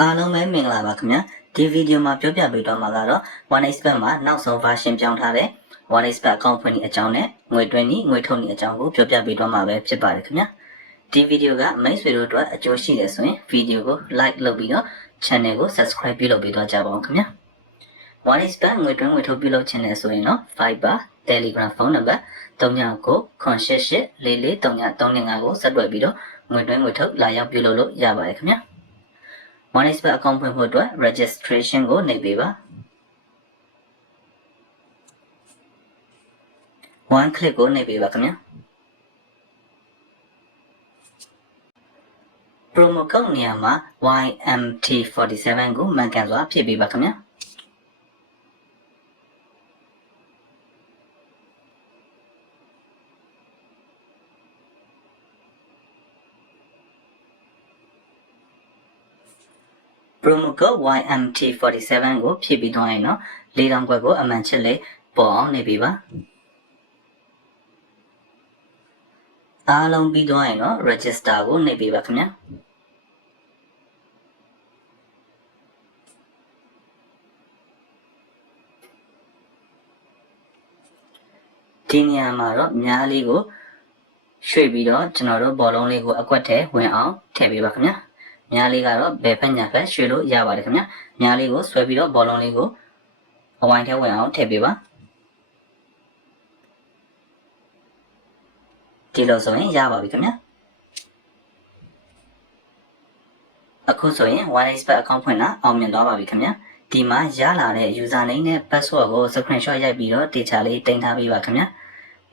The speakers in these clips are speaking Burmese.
အားလုံးပဲမင်္ဂလာပါခင်ဗျာဒီဗီဒီယိုမှာပြောပြပေးတော့မှာကတော့ OneXBet မှာနောက်ဆုံး version ပြောင်းထားတဲ့ OneXBet account ဖွင့်နည်းအကြောင်းနဲ့ငွေတွင်းနည်းငွေထုတ်နည်းအကြောင်းကိုပြောပြပေးတော့မှာပဲဖြစ်ပါတယ်ခင်ဗျာဒီဗီဒီယိုကမိတ်ဆွေတို့အတွက်အကျိုးရှိတယ်ဆိုရင်ဗီဒီယိုကို like လုပ်ပြီးတော့ channel ကို subscribe ပြုလုပ်ပေးတော့ကြပါအောင်ခင်ဗျာ OneXBet ငွေတွင်းငွေထုတ်ပြုလုပ်ခြင်းနဲ့ဆိုရင်တော့ Viber Telegram ဖုန်းနံပါတ်3998844335ကိုဆက်သွယ်ပြီးတော့ငွေတွင်းငွေထုတ်လာရောက်ပြုလုပ်လို့ရပါတယ်ခင်ဗျာOneXBet account ဖွင့်ဖို့အတွက် registration ကိုနှိပ်ပေးပါ one click ကိုနှိပ်ပေးပါခင်ဗျာ promo code နေရာမှာ YMT47 ကိုမှန်ကန်စွာဖြည့်ပေးပါခင်ဗျာ promo code YMT47 ကိုဖြည့်ပြီးတော့ရင်တော့4000ခွက်ကိုအမှန်ချစ်လေးပေါ်အောင်နေပြီပါအားလုံးပြီးတော့ရင်တော့ register ကိုနှိပ်ပေးပါခင်ဗျာဒီနေရာမှာတော့များလေးကိုရွှေ့ပြီးတော့ကျွန်တော်တို့ဘောလုံးလေးကိုအကွက်ထဲဝင်အောင်ထည့်ပေးပါခင်ဗျာများလေးကတော့ဘယ်ဖက်ညာဖက်ရွှေ့လို့ရပါတယ်ခင်ဗျာများလေးကိုဆွဲပြီးတော့ဘောလုံးလေးကိုအဝိုင်းထဲဝင်အောင်ထည့်ပေးပါဒီလိုဆိုရင်ရပါပြီခင်ဗျာအခုဆိုရင် OneXBet account ဖွင့်တာအောင်မြင်သွားပါပြီခင်ဗျာဒီမှာရလာတဲ့ user name နဲ့ password ကို screenshot ရိုက်ပြီးတော့တေချာလေးတင်ထားပေးပါခင်ဗျာ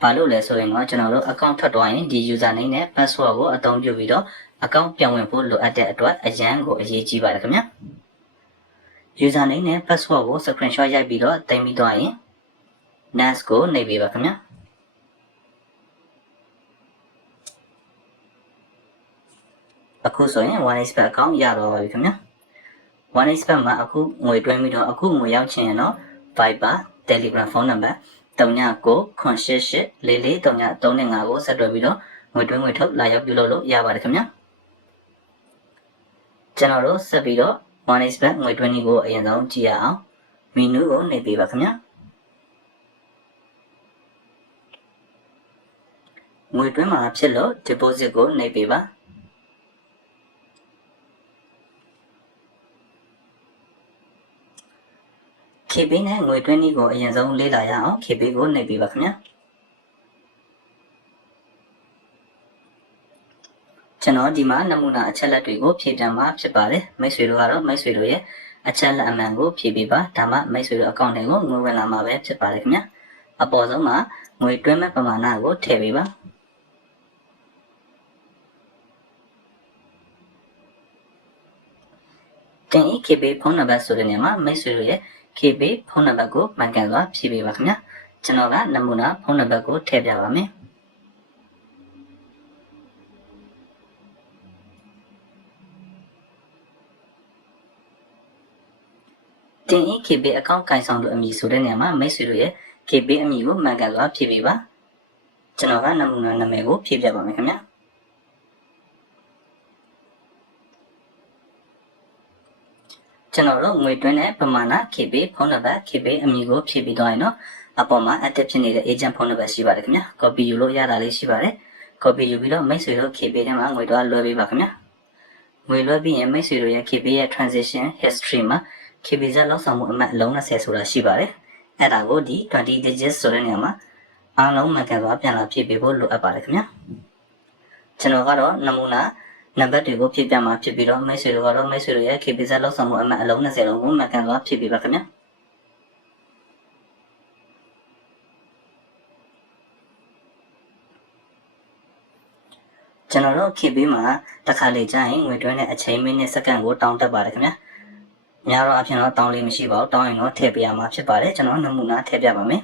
ဘာလို့လဲဆိုရင်တော့ကျွန်တော်တို့ account ထွက်သွားရင်ဒီ user name နဲ့ password ကိုအသုံးပြုပြီးတော့ account ပြန်ဝင်ဖို့လိုအပ်တဲ့အတွက်အရန်ကိုအရေးကြီးပါတယ်ခင်ဗျာ user name နဲ့ password ကို screenshot ရိုက်ပြီးတော့တင်ပြီးသွားရင် next ကိုနှိပ်ပေးပါခင်ဗျာအခုဆိုရင် OneXBet account ရတော့ပါပြီခင်ဗျာ OneXBet မှာအခုငွေတွင်းပြီးတော့အခုငွေရောက်ချင်ရင်တော့ Viber Telegram ဖုန်းနံပါတ်3998844335ကိုဆက်သွယ်ပြီးတော့ငွေတွင်းငွေထုတ်လာရောက်ပြုလုပ်လို့ရပါတယ်ခင်ဗျာကျွန်တော်တို့ဆက်ပြီးတော့ OneXBet ငွေတွင်းနည်းကိုအရင်ဆုံးကြည့်ရအောင် menu ကိုနှိပ်ပေးပါခင်ဗျာငွေတွင်းမှာဖြစ်လို့ deposit ကိုနှိပ်ပေးပါKB နဲ့ငွေတွင်းနည်းကိုအရင်ဆုံးလေ့လာရအောင် KB ကိုနှိပ်ပေးပါခင်ဗျာကျွန်တော်ဒီမှာနမူနာအချက်လက်တွေကိုဖြည့်ပြန်မှာဖြစ်ပါတယ်မိတ်ဆွေတို့ကတော့မိတ်ဆွေတို့ရဲ့အချက်လက်အမှန်ကိုဖြည့်ပေးပါဒါမှမိတ်ဆွေတို့အကောင့်တွေကိုငွေဝင်လာမှာပဲဖြစ်ပါတယ်ခင်ဗျာအပေါ်ဆုံးမှာငွေတွင်းမဲ့ပမာဏကိုထည့်ပေးပါတင်ဤ KB ဖုန်းနံပါတ်ဆိုတဲ့နေရာမှာမိတ်ဆွေတို့ရဲ့KB ဖုန်းနံပါတ်ကိုမှန်ကန်စွာဖြည့်ပေးပါခင်ဗျာကျွန်တော်ကနမူနာဖုန်းနံပါတ်ကိုထည့်ပြပါမယ်တင်ဤ KB account ကိုင်ဆောင်သူအမည်ဆိုတဲ့နေရာမှာမိတ်ဆွေတို့ရဲ့ KB အမည်ကိုမှန်ကန်စွာဖြည့်ပေးပါကျွန်တော်ကနမူနာနာမည်ကိုဖြည့်ပြပါမယ်ခင်ဗျာကျွန်တော်တို့ငွေတွင်းတဲ့ပမာဏ KB ဖုန်းနံပါတ် KB အမည်ကိုဖြည့်ပြီးတော့ရင်တော့အပေါ်မှာ active ဖြစ်နေတဲ့ agent ဖုန်းနံပါတ်ရှိပါတယ်ခင်ဗျာ copy ယူလို့ရတာလေးရှိပါတယ် copy ယူပြီးတော့မိတ်ဆွေတို့ KB ထဲမှာငွေတော့လွှဲပေးပါခင်ဗျာငွေလွှဲပြီးရင်မိတ်ဆွေတို့ရဲ့ KB ရဲ့ transaction history မှာ KB ဇက်လောက်ဆောင်မှုအမှတ်အလုံး20ဆိုတာရှိပါတယ်အဲ့ဒါကိုဒီ20 digits ဆိုတဲ့နေရာမှာအားလုံးမှန်ကန်စွာပြန်လာဖြည့်ပေးဖို့လိုအပ်ပါတယ်ခင်ဗျာကျွန်တော်ကတော့နမူနာနံပါတ်တွေကိုဖြည့်ပြမှာဖြစ်ပြီးတော့မိတ်ဆွေတို့ကတော့မိတ်ဆွေတို့ရဲ့ KB ဇက်လောက်ဆောင်မှုအမှတ်အလုံး20လုံးကိုမှန်ကန်စွာဖြည့်ပေးပါခင်ဗျာကျွန်တော်တို့ KB မှာတစ်ခါလေကြာရင်ငွေတွင်းတဲ့အချိန်မိနစ်စက္ကန့်ကိုတောင်းတက်ပါတယ်ခင်ဗျာများတော့အဖြစ်တော့တောင်းလေးမရှိပါဘူးတောင်းရင်တော့ထည့်ပေးရမှာဖြစ်ပါတယ်ကျွန်တော်နမူနာထည့်ပြပါမယ်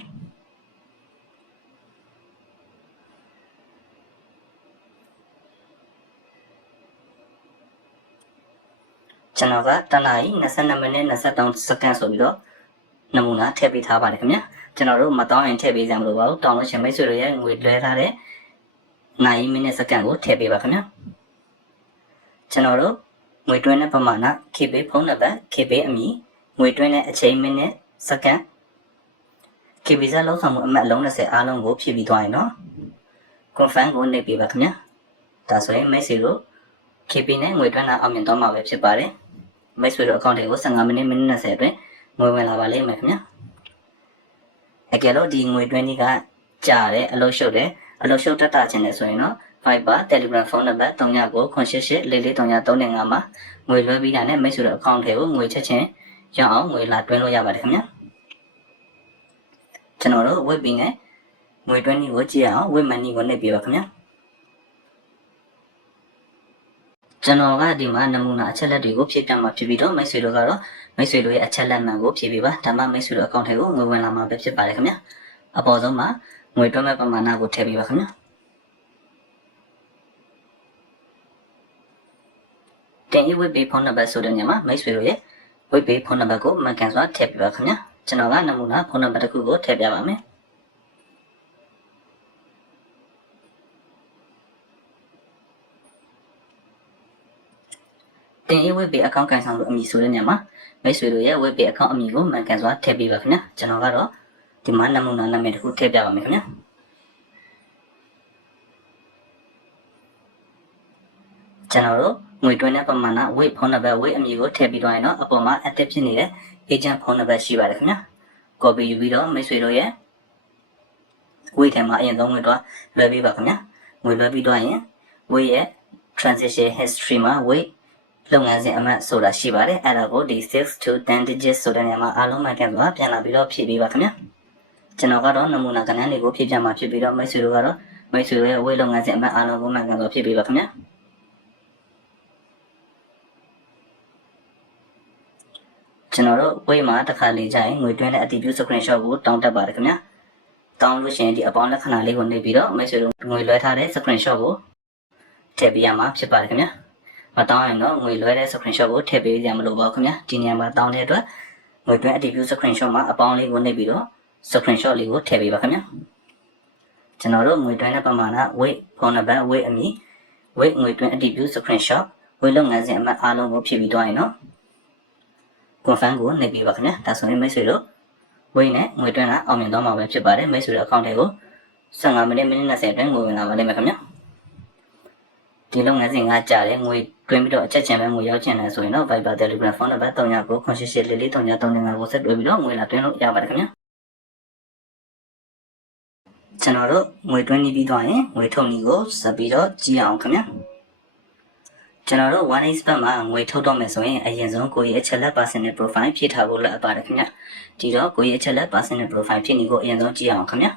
ကျွန်တော်ကတနာရီ22မိနစ်23စက္ကန့်ဆိုပြီးတော့နမူနာထည့်ပေးထားပါတယ်ခင်ဗျာကျွန်တော်တို့မတောင်းရင်ထည့်ပေးကြမလို့ပါဘူးတောင်းလို့ရှင်မိတ်ဆွေတို့ရဲ့ငွေလွှဲထားတဲ့နိုင်မိနစ်စက္ကန့်ကိုထည့်ပေးပါခင်ဗျာကျွန်တော်တို့ ငွေတွင်းတဲ့ပမာဏ KB ဖုန်းနံပါတ် KB အမည်ငွေတွင်းတဲ့အချိန်မိနစ်စက္ကန့် KB ဇာလုံးဆောင်မှုအမှတ်အလုံး20အားလုံးကိုဖြည့်ပြီးသွားရင်နော် confirm ကိုနှိပ်ပေးပါခင်ဗျာဒါဆိုရင်မိတ်ဆွေတို့ KB နဲ့ငွေတွင်းတာအောင်မြင်တော့မှာပဲဖြစ်ပါတယ်မိတ်ဆွေတို့အကောင့်တွေကို15မိနစ်20အတွင်းငွေဝင်လာပါလိမ့်မယ်ခင်ဗျာအကယ်လို့ဒီငွေတွင်းကြီးကကြာတယ်အလုပ်ရှုပ်တယ်အလုပ်ရှုပ်တတ်တာခြင်းနဲ့ဆိုရင်တော့ Viber Telegram ဖုန်းနံပါတ်3998884435မှာငွေလွှဲပြီးတာနဲ့မိတ်ဆွေတို့အကောင့်တွေကိုငွေချက်ချင်းရအောင်ငွေလာတွင်းလို့ရပါတယ်ခင်ဗျာကျွန်တော်တို့ web နဲ့ငွေတွင်းကြီးကိုကြည့်အောင် web money ကိုနှိပ်ပြပါခင်ဗျာကျွန်တော်ကဒီမှာနမူနာအချက်လက်တွေကိုဖြည့်ပြမှာဖြစ်ပြီးတော့မိတ်ဆွေတို့ကတော့မိတ်ဆွေတို့ရဲ့အချက်လက်မှန်ကိုဖြည့်ပေးပါဒါမှမိတ်ဆွေတို့အကောင့်ထဲကိုငွေဝင်လာမှာပဲဖြစ်ပါတယ်ခင်ဗျာအပေါ်ဆုံးမှာငွေတွင်းမဲ့ပမာဏကိုထည့်ပေးပါခင်ဗျာတင်ဤ web ဖုန်းနံပါတ်ဆိုတဲ့နေရာမှာမိတ်ဆွေတို့ရဲ့ web ဖုန်းနံပါတ်ကိုမှန်ကန်စွာထည့်ပေးပါခင်ဗျာကျွန်တော်ကနမူနာဖုန်းနံပါတ်တစ်ခုကိုထည့်ပြပါမယ်တင်ဤ web အကောင့်ကန်ဆောင်လို့အမည်ဆိုတဲ့နေရာမှာမိတ်ဆွေတို့ရဲ့ web အကောင့်အမည်ကိုမှန်ကန်စွာထည့်ပေးပါခင်ဗျာကျွန်တော်ကတော့ဒီမှာနမူနာနာမည်တစ်ခုထည့်ပြပါမယ်ခင်ဗျာကျွန်တော်တို့ငွေတွင်းတဲ့ပမာဏ weight ဖုန်းနံပါတ် weight အမည်ကိုထည့်ပြီးတော့ရင်တော့အပေါ်မှာ active ဖြစ်နေတဲ့ agent ဖုန်းနံပါတ်ရှိပါတယ်ခင်ဗျာ copy ယူပြီးတော့မိတ်ဆွေတို့ရဲ့ weight ထဲမှာအရင်ဆုံးငွေတော့လွှဲပေးပါခင်ဗျာငွေလွှဲပြီးတော့ရင် weight ရဲ့ transaction history မှာ weight လုပ်ငန်းစဉ်အမှတ်ဆိုတာရှိပါတယ်အဲ့ဒါကိုဒီ6 to 10 digits ဆိုတဲ့နေရာမှာအားလုံးမှန်ကန်စွာပြန်လာပြီးတော့ဖြည့်ပေးပါခင်ဗျာကျွန်တော်ကတော့နမူနာကဏ္ဍတွေကိုဖြည့်ပြမှာဖြစ်ပြီးတော့မိတ်ဆွေတို့ကတော့မိတ်ဆွေတို့ရဲ့ weight လုပ်ငန်းစဉ်အမှတ်အားလုံးကိုမှန်ကန်စွာဖြည့်ပေးပါခင်ဗျာကျွန်တော်တို့ weight မှာတစ်ခါလေကြာရင်ငွေတွင်းတဲ့အတည်ပြု screenshot ကိုတောင်းတတ်ပါတယ်ခင်ဗျာတောင်းလို့ရှိရင်ဒီအပေါင်းလက္ခဏာလေးကိုနှိပ်ပြီးတော့မိတ်ဆွေတို့ငွေလွှဲထားတဲ့ screenshot ကိုထည့်ပေးရမှာဖြစ်ပါတယ်ခင်ဗျာမတောင်းရင်တော့ငွေလွှဲတဲ့ screenshot ကိုထည့်ပေးရမလို့ပါခင်ဗျာဒီနေရာမှာတောင်းတဲ့အတွက်ငွေတွင်းအတည်ပြု screenshot မှာအပေါင်းလေးကိုနှိပ်ပြီးတော့ screenshot လေးကိုထည့်ပေးပါခင်ဗျာကျွန်တော်တို့ငွေတွင်းတဲ့ပမာဏ weight ဖုန်းနံပါတ် weight အမည် weight ငွေတွင်းအတည်ပြု screenshot weight လုပ်ငန်းစဉ်အမှတ်အားလုံးကိုဖြည့်ပြီးသွားရင်တော့ confirm ကိုနှိပ်ပေးပါခင်ဗျာဒါဆိုရင်မိတ်ဆွေတို့ weight နဲ့ငွေတွင်းကအောင်မြင်သွားမှာပဲဖြစ်ပါတယ်မိတ်ဆွေတို့ account တွေကို15မိနစ်20အတွင်းငွေဝင်လာပါလိမ့်မယ်ခင်ဗျာဒီလုပ်ငန်းစဉ်ကကြာတယ်ငွေတွင်းပြီးတော့အချက်ချင်းပဲငွေရောက်ချင်တယ်ဆိုရင်တော့ Viber Telegram ဖုန်းနံပါတ်3998884435ကိုဆက်တွဲပြီးတော့ငွေလာတွင်းလို့ရပါတယ်ခင်ဗျာကျွန်တော်တို့ငွေတွင်းပြီးသွားရင်ငွေထုတ်နည်းကိုဆက်ပြီးတော့ကြည့်အောင်ခင်ဗျာကျွန်တော်တို့ 1x ဘက်မှာငွေထုတ်တော့မယ်ဆိုရင်အရင်ဆုံးကိုယ့်ရဲ့အချက်လက် personal profile ဖြည့်ထားဖို့လိုအပ်ပါတယ်ခင်ဗျဒီတော့ကိုယ့်ရဲ့အချက်လက် personal profile ဖြည့်နည်းကိုအရင်ဆုံးကြည့်အောင်ခင်ဗျ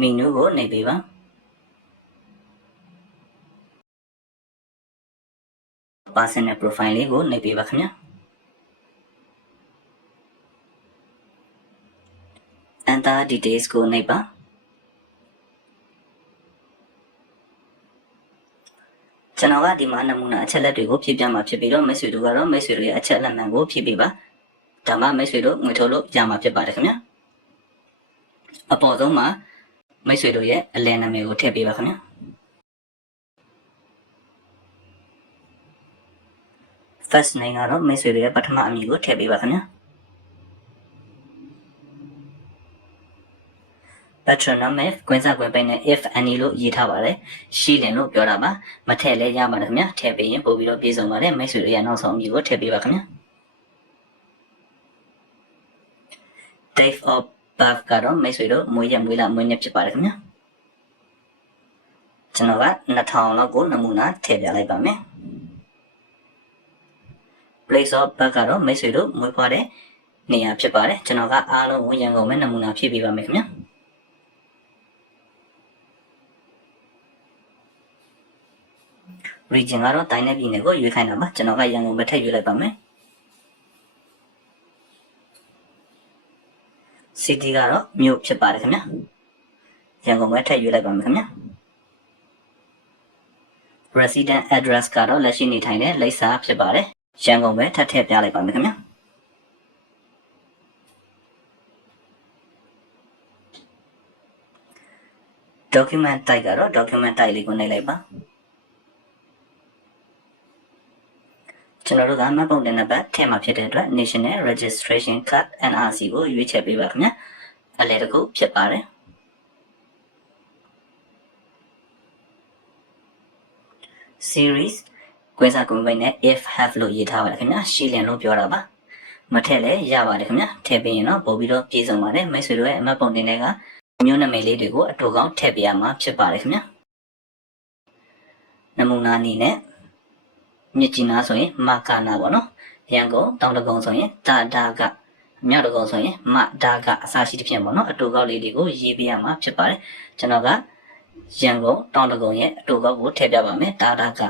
menu ကိုနှိပ်ပေးပါ personal profile လေးကိုနှိပ်ပေးပါခင်ဗျ enter details ကိုနှိပ်ပါကျွန်တော်ကဒီမှာနမူနာအချက်လက်တွေကိုဖြည့်ပြမှာဖြစ်ပြီးတော့မိတ်ဆွေတို့ကတော့မိတ်ဆွေတို့ရဲ့အချက်လက်မှန်ကိုဖြည့်ပေးပါဒါမှမိတ်ဆွေတို့ငွေထုတ်လို့ရမှာဖြစ်ပါတယ်ခင်ဗျအပေါ်ဆုံးမှာမိတ်ဆွေတို့ရဲ့အလယ်နာမည်ကိုထည့်ပေးပါခင်ဗျ first name ကတော့မိတ်ဆွေတို့ရဲ့ပထမအမည်ကိုထည့်ပေးပါခင်ဗျ patronym ကွင်းစားကွင်းပိတ်နဲ့ if any လို့ရေးထားပါတယ်ရှိတယ်လို့ပြောတာပါမထည့်လဲရပါတယ်ခင်ဗျထည့်ပေးရင်ပို့ပြီးတော့ပြေဆုံးပါတယ်မိတ်ဆွေတို့ရဲ့နောက်ဆုံးအမည်ကိုထည့်ပေးပါခင်ဗျ date of birth ကတော့မိတ်ဆွေတို့မွေးရက်မွေးလမွေးနေ့ဖြစ်ပါတယ်ခင်ဗျကျွန်တော်က2000လောက်ကိုနမူနာထည့်ပြလိုက်ပါမယ် place of birth ကတော့မိတ်ဆွေတို့မွေးဖွားတဲ့နေရာဖြစ်ပါတယ်ကျွန်တော်ကအားလုံးကိုရန်ကုန်မှာနမူနာဖြည့်ပေးပါမယ်ခင်ဗျ region ကတော့တိုင်းနဲ့ပြည်နယ်ကိုရွေးခိုင်းတာပါကျွန်တော်ကရန်ကုန်ပဲထည့်ရွေးလိုက်ပါမယ် city ကတော့မြို့ဖြစ်ပါတယ်ခင်ဗျရန်ကုန်ပဲထည့်ရွေးလိုက်ပါမယ်ခင်ဗျ resident address ကတော့လက်ရှိနေထိုင်တဲ့လိပ်စာဖြစ်ပါတယ်ရန်ကုန်ပဲထပ်ထည့်ပြလိုက်ပါမယ်ခင်ဗျ document type ကတော့ document type လေးကိုနှိပ်လိုက်ပါ ကျွန်တော်တို့ကမှတ်ပုံတင်နံပါတ်ထဲမှာဖြစ်တဲ့အတွက် National Registration Card NRC ကိုရွေးချယ်ပေးပါခင်ဗျာအလဲတစ်ခုဖြစ်ပါတယ် series ကွင်းစားကွန်ပိုင်နဲ့ if have လို့ရေးထားပါတယ်ခင်ဗျာရှိလျင်လို့ပြောတာပါမထည့်လဲရပါတယ်ခင်ဗျာထည့်ပြီးရင်တော့ပို့ပြီးတော့ပြည်စုံပါတယ်မိတ်ဆွေတို့ရဲ့အမှတ်ပုံတင်တွေကမျိုးနာမည်လေးတွေကိုအတူကောင်းထည့်ပေးရမှာဖြစ်ပါတယ်ခင်ဗျာနမူနာအနေနဲ့မြစ်ကြီးနားဆိုရင်မာကာနာပေါ့နော်ရန်ကုန်တောင်တကုံဆိုရင်တာဒါကမြောက်တကုံဆိုရင်မဒါကအစရှိသဖြင့်ပေါ့နော်အတူကောက်လေးတွေကိုရေးပေးရမှာဖြစ်ပါတယ်ကျွန်တော်ကရန်ကုန်တောင်တကုံရဲ့အတူကောက်ကိုထည့်ပြပါမယ်တာဒါက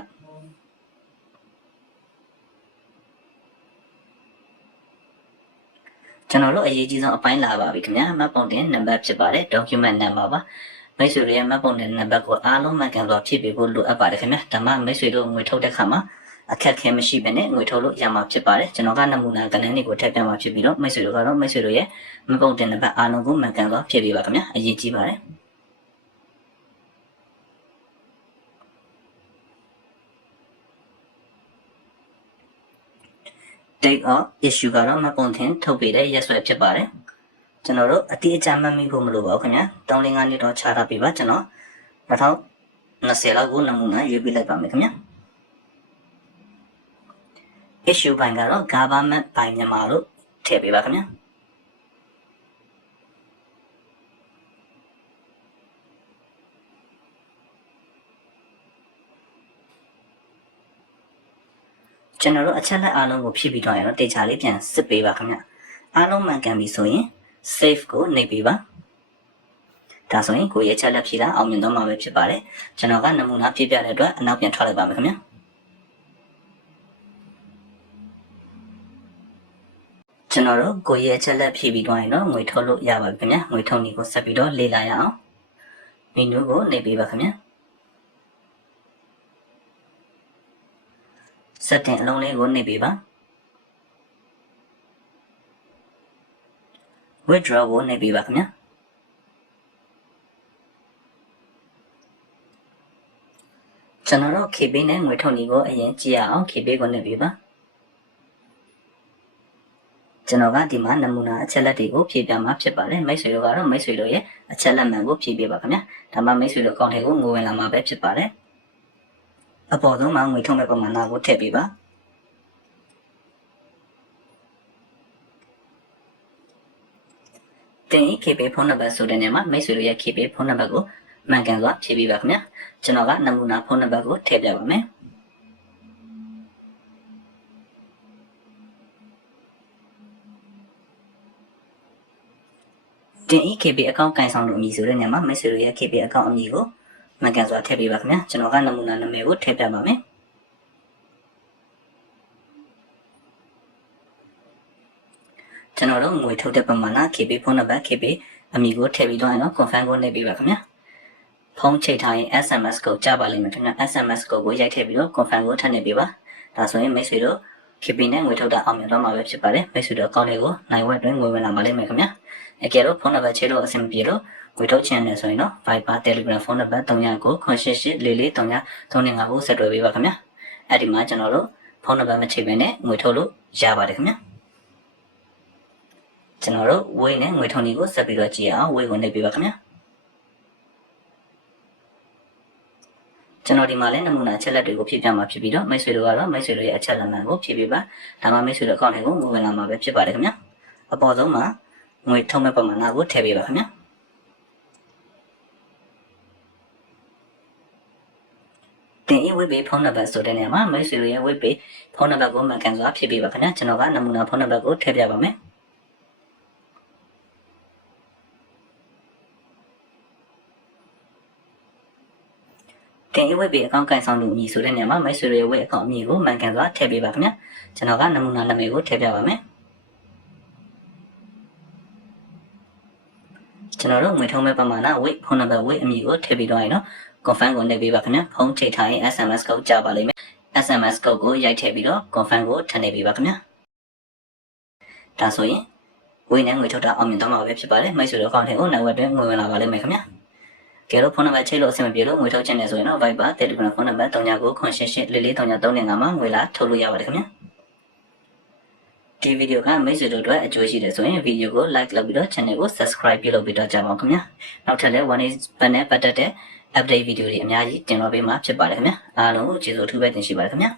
ကျွန်တော်တို့အရေးကြီးဆုံးအပိုင်းလာပါပြီခင်ဗျာမှတ်ပုံတင်နံပါတ်ဖြစ်ပါတယ် document number ပါမိတ်ဆွေတွေရဲ့မှတ်ပုံတင်နံပါတ်ကိုအားလုံးမှန်ကန်စွာဖြည့်ပေးဖို့လိုအပ်ပါတယ်ခင်ဗျာဒါမှမိတ်ဆွေတို့ငွေထုတ်တဲ့ခါမှာအခက်ခဲမရှိဘဲနဲ့ငွေထုတ်လို့ရမှာဖြစ်ပါတယ်ကျွန်တော်ကနမူနာကဏ္ဍတွေကိုထည့်ပြမှာဖြစ်ပြီးတော့မိတ်ဆွေတို့ကတော့မိတ်ဆွေတို့ရဲ့မှတ်ပုံတင်နံပါတ်အားလုံးကိုမှန်ကန်စွာဖြည့်ပေးပါခင်ဗျာအရေးကြီးပါတယ်date of issue ကတော့မှတ်ပုံတင်ထုတ်ပေးတဲ့ရက်စွဲဖြစ်ပါတယ်ကျွန်တော်တို့အတိအကျမှတ်မိဖို့မလိုပါဘူးခင်ဗျာ3-5နှစ်တော့ခြားထားပေးပါကျွန်တော်2020လောက်ကိုနမူနာရွေးပေးလိုက်ပါမယ်ခင်ဗျာ issue ဘိုင်ကတော့ government ဘိုင်မြန်မာလို့ထည့်ပေးပါခင်ဗျာကျွန်တော်တို့အချက်လက်အားလုံးကိုဖြည့်ပြီးတော့ရတော့တေချာလေးပြန်စစ်ပေးပါခင်ဗျအားလုံးမှန်ကန်ပြီဆိုရင် save ကိုနှိပ်ပေးပါဒါဆိုရင်ကိုရဲ့ချက်လက်ဖြည့်တာအောင်မြင်တော့မှာပဲဖြစ်ပါတယ်ကျွန်တော်ကနမူနာဖြည့်ပြတဲ့အတွက်အနောက်ပြန်ထွက်လိုက်ပါမယ်ခင်ဗျကျွန်တော်တို့ကိုရဲ့ချက်လက်ဖြည့်ပြီးတော့ရင်တော့ငွေထုတ်လို့ရပါပြီခင်ဗျငွေထုတ်နည်းကိုဆက်ပြီးတော့လေ့လာရအောင်မီနူကိုနှိပ်ပေးပါခင်ဗျစက်တင်အလုံးလေးကိုနှိပ်ပေးပါ withdraw ကိုနှိပ်ပေးပါခင်ဗျာကျွန်တော်တို့ KB နဲ့ငွေထုတ်နည်းကိုအရင်ကြည့်ရအောင် KB ကိုနှိပ်ပေးပါကျွန်တော်ကဒီမှာနမူနာအချက်လက်တွေကိုဖြည့်ပြမှာဖြစ်ပါတယ်မိတ်ဆွေတို့ကတော့မိတ်ဆွေတို့ရဲ့အချက်လက်မှန်ကိုဖြည့်ပေးပါခင်ဗျာဒါမှမိတ်ဆွေတို့အကောင့်ထဲကိုငွေဝင်လာမှာပဲဖြစ်ပါတယ်အပေါ်ဆုံးမှာငွေထုတ်မဲ့ပမာဏကိုထည့်ပေးပါတင် KB ဖုန်းနံပါတ်ဆိုတဲ့နေရာမှာမိတ်ဆွေတို့ရဲ့ KB ဖုန်းနံပါတ်ကိုမှန်ကန်စွာဖြည့်ပေးပါခင်ဗျာကျွန်တော်ကနမူနာဖုန်းနံပါတ်ကိုထည့်ပြပါမယ်တင် KB အကောင့်ကန်ဆောင်လို့အမည်ဆိုတဲ့နေရာမှာမိတ်ဆွေတို့ရဲ့ KB အကောင့်အမည်ကိုမှန်ကန်စွာထည့်ပေးပါခင်ဗျာကျွန်တော်ကနမူနာနာမည်ကိုထည့်ပြပါမယ်ကျွန်တော်တို့ငွေထုတ်တဲ့ပမာဏ KB ဖုန်းနံပါတ် KB အမည်ကိုထည့်ပြီးတော့နော် confirm ကိုနှိပ်ပေးပါခင်ဗျာဖုန်းချိန်ထားရင် SMS ကိုကြားပါလိမ့်မယ်ခင်ဗျာ SMS ကိုရိုက်ထည့်ပြီးတော့ confirm ကိုထပ်နှိပ်ပေးပါဒါဆိုရင်မိတ်ဆွေတို့ KB နဲ့ငွေထုတ်တာအောင်မြင်တော့မှာပဲဖြစ်ပါတယ်မိတ်ဆွေတို့အကောင့်လေးကိုနိုင်ဝက်တွင်ငွေဝင်လာပါလိမ့်မယ်ခင်ဗျာအကယ်လို့ဖုန်းနံပါတ်ချလို့အဆင်မပြေလို့ငွေထုတ်ချင်တယ်ဆိုရင်တော့ Viber Telegram ဖုန်းနံပါတ်389-888-4435ကိုဆက်သွယ်ပေးပါခင်ဗျာအဲ့ဒီမှာကျွန်တော်တို့ဖုန်းနံပါတ်မချိန်ပဲနဲ့ငွေထုတ်လို့ရပါတယ်ခင်ဗျာကျွန်တော်တို့ဝေးနဲ့ငွေထုတ်နည်းကိုဆက်ပြီးတော့ကြည့်အောင်ဝေးကိုနှိပ်ပေးပါခင်ဗျာကျွန်တော်ဒီမှာလည်းနမူနာအချက်လက်တွေကိုဖြည့်ပြမှာဖြစ်ပြီးတော့မိတ်ဆွေတို့ကတော့မိတ်ဆွေတို့ရဲ့အချက်လက်မှန်ကိုဖြည့်ပေးပါဒါမှမိတ်ဆွေတို့အကောင့်ထဲကိုငွေဝင်လာမှာပဲဖြစ်ပါတယ်ခင်ဗျာအပေါ်ဆုံးမှာငွေထုတ်မဲ့ပမာဏကိုထည့်ပေးပါခင်ဗျာတင် web ဖုန်းနံပါတ်ဆိုတဲ့နေရာမှာမိတ်ဆွေတို့ရဲ့ web ဖုန်းနံပါတ်ကိုမှန်ကန်စွာဖြည့်ပေးပါခင်ဗျာကျွန်တော်ကနမူနာဖုန်းနံပါတ်ကိုထည့်ပြပါမယ်တင် web အကောင့်ကန်ဆောင်လို့အမည်ဆိုတဲ့နေရာမှာမိတ်ဆွေတို့ရဲ့ web အကောင့်အမည်ကိုမှန်ကန်စွာထည့်ပေးပါခင်ဗျာကျွန်တော်ကနမူနာနာမည်ကိုထည့်ပြပါမယ်ကျွန်တော်တို့ငွေထုတ်မဲ့ပမာဏ web ဖုန်းနံပါတ် web အမည်ကိုထည့်ပြီးတော့ရင်နော် confirm ကိုနှိပ်ပေးပါခင်ဗျာဖုန်းချိန်ထားရင် SMS ကိုကြားပါလိမ့်မယ် SMS ကိုရိုက်ထည့်ပြီးတော့ confirm ကိုထပ်နှိပ်ပေးပါခင်ဗျာဒါဆိုရင်ဝေးနဲ့ငွေထုတ်တာအောင်မြင်တော့မှာပဲဖြစ်ပါတယ်မိတ်ဆွေတို့အကောင့်ထဲကိုနိုင်ဝက်တွင်ငွေဝင်လာပါလိမ့်မယ်ခင်ဗျာကဲလို့ဖုန်းနံပါတ်ချိတ်လို့အဆင်မပြေလို့ငွေထုတ်ချင်တယ်ဆိုရင်တော့ Viber Telegram ဖုန်းနံပါတ်399-888-4435မှာငွေလာထုတ်လို့ရပါတယ်ခင်ဗျာ ဒီဗီဒီယိုကမိတ်ဆွေတို့အတွက်အကျိုးရှိတယ်ဆိုရင်ဗီဒီယိုကို like လုပ်ပြီးတော့ channel ကို subscribe ပြုလုပ်ပြီးတော့ကြပါဦးခင်ဗျာနောက်ထပ်လည်း one is ပတ်နဲ့ပတ်သက်တဲ့ update ဗီဒီယိုတွေအများကြီးတင်တော့ပေးမှာဖြစ်ပါတယ်ခင်ဗျာအားလုံးကိုကျေးဇူးအထူးပဲတင်ရှိပါတယ်ခင်ဗျာ